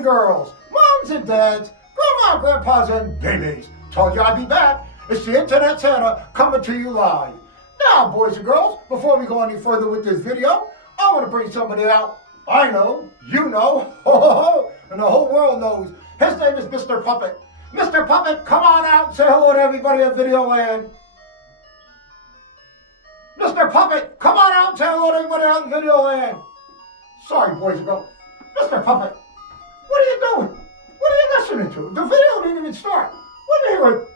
and girls, moms and dads, grandma, grandpas, and babies. Told you I'd be back. It's the Internet Santa coming to you live. Now, boys and girls, before we go any further with this video, I want to bring somebody out I know, you know, and the whole world knows. His name is Mr. Puppet. Mr. Puppet, come on out and say hello to everybody at Video Land. Mr. Puppet, come on out and say hello to everybody out in Video Land. Sorry, boys and girls. Mr. Puppet, what are you doing? What are you listening to? The video didn't even start. What are you hearing?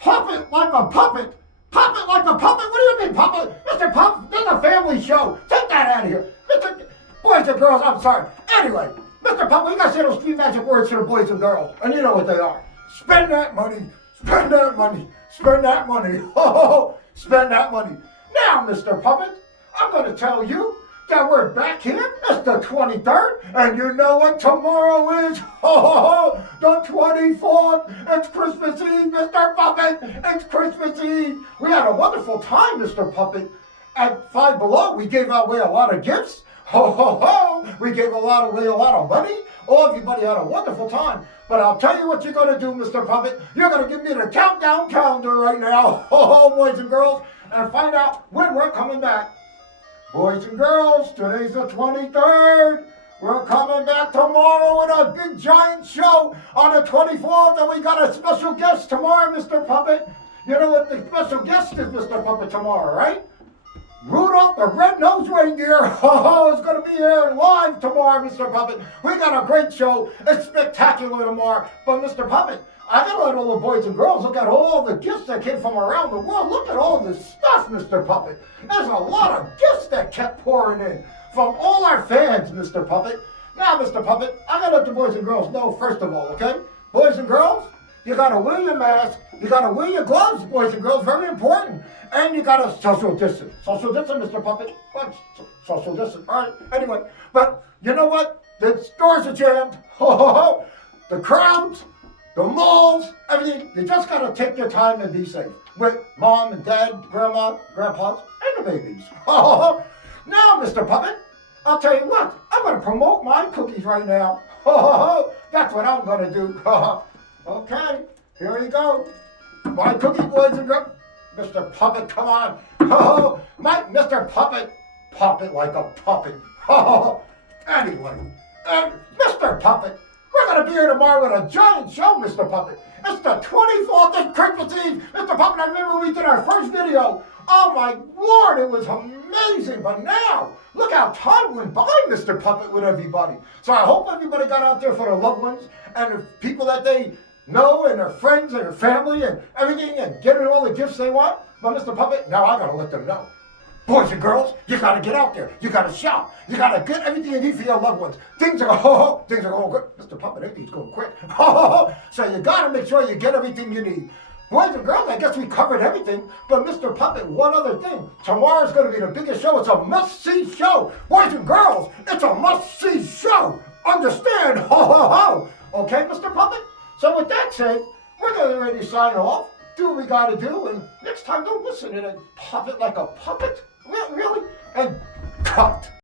Puppet like a puppet. Puppet like a puppet? What do you mean, puppet? Mr. Puppet, this is a family show. Take that out of here. Boys and girls, I'm sorry. Anyway, Mr. Puppet, you gotta say those three magic words to the boys and girls. And you know what they are. Spend that money. Spend that money. Spend that money. Spend that money. Now, Mr. Puppet, I'm gonna tell you that we're back here. It's the 23rd, and you know what tomorrow is? The 24th. It's Christmas Eve, Mr. Puppet. It's Christmas Eve. We had a wonderful time, Mr. Puppet. At Five Below, we gave away a lot of gifts. We gave away a lot of money. Everybody had a wonderful time. But I'll tell you what you're going to do, Mr. Puppet. You're going to give me the countdown calendar right now, boys and girls, and find out when we're coming back. Boys and girls, today's the 23rd. We're coming back tomorrow with a big giant show on the 24th, and we got a special guest tomorrow, Mr. Puppet. You know what the special guest is, Mr. Puppet, tomorrow, right? Rudolph the Red-Nosed Reindeer. It's going to be here live tomorrow, Mr. Puppet. We got a great show. It's spectacular tomorrow. But, Mr. Puppet, I got to let all the boys and girls look at all the gifts that came from around the world. Look at all this stuff, Mr. Puppet. There's a lot of gifts that kept pouring in from all our fans, Mr. Puppet. Now, Mr. Puppet, I got to let the boys and girls know, first of all, okay? Boys and girls, you got to wear your mask. You got to wear your gloves, boys and girls. Very important. And you got to social distance. Social distance, Mr. Puppet. What? Social distance. All right. Anyway, but you know what? The stores are jammed. The crowds, the malls, everything. You just got to take your time and be safe. With mom and dad, grandma, grandpas, and the babies. Now, Mr. Puppet, I'll tell you what. I'm going to promote my cookies right now. That's what I'm going to do. Okay. Here you go. My cookie, boys and girls. Mr. Puppet, come on. Mr. Puppet. Puppet like a puppet. Anyway, Mr. Puppet, we're going to be here tomorrow with a giant show, Mr. Puppet. It's the 24th of Christmas Eve. Mr. Puppet, I remember we did our first video. Oh, my Lord, it was amazing. But now, look how time went by, Mr. Puppet, with everybody. So I hope everybody got out there for their loved ones and the people that they know and their friends and their family and everything and getting all the gifts they want. But Mr. Puppet, now I got to let them know. Boys and girls, you got to get out there. You got to shop. You got to get everything you need for your loved ones. Things are going good. Mr. Puppet, everything's going quick. So you got to make sure you get everything you need. Boys and girls, I guess we covered everything. But Mr. Puppet, one other thing. Tomorrow's going to be the biggest show. It's a must-see show. Boys and girls, it's a must-see show. Understand? Okay, Mr. Puppet? So with that said, we're going to ready to sign off, do what we got to do, and next time don't listen to it, puppet like a puppet. Really? And cut.